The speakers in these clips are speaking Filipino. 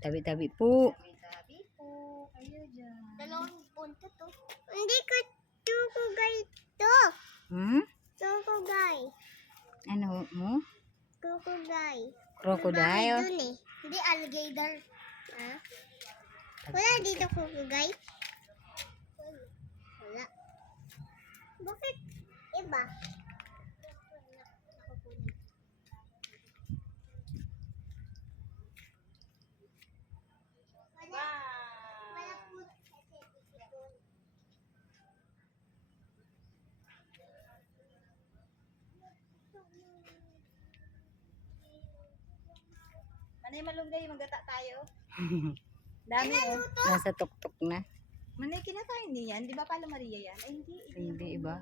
Tabi-tabi po. Tabi po. Kayo dyan. Dalawang punto to. Hindi ko tukugay to. Hmm? Tukugay. Ano mo? Tukugay. Crocodile? Dun eh. Hindi alligator. Ha? Wala dito kukugay? Wala. Bakit iba? Wala po. Manay malunggay, magata tayo. Dami oh. Nasa tuktok na. Manay kinakain niyan. Di ba Pala Maria yan? Ay hindi. Hindi iba.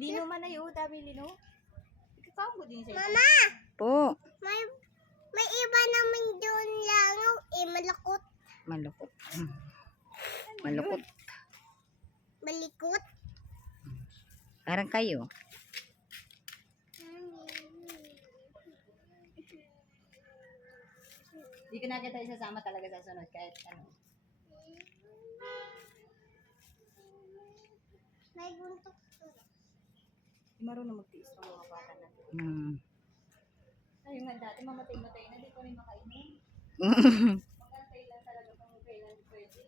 Lino manay oh. Dami lino. Ikakaon ko din sa'yo. Mama! Po. May iba naman doon langaw eh. Malakot. Malukot. Malukot. Malikot. Parang kayo. Hindi ko na kita isasama talaga sa sunod kahit ano. May guntok. Hindi marunong magtiis ng mga bata natin. Hmm. Ay, yung nga dati mamatay-matay na. Di ko rin makainin. Magantay lang talaga kung kailan pwede.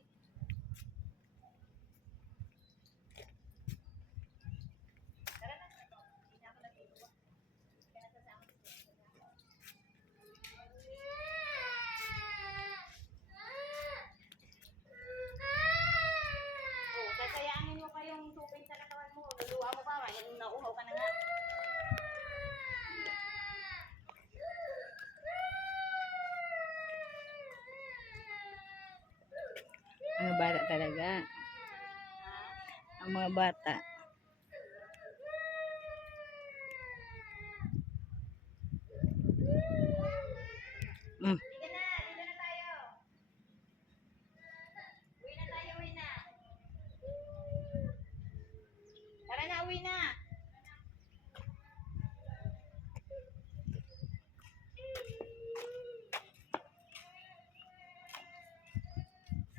Tara na. Hindi na ako nag-iwa. Hindi ka nasasama. Oh, sasayangin mo pa yung tubig sa katawan mo. Luluwa mo pa. Nauhaw ka na nga. Mga bata talaga. Ang mga bata. Hmm.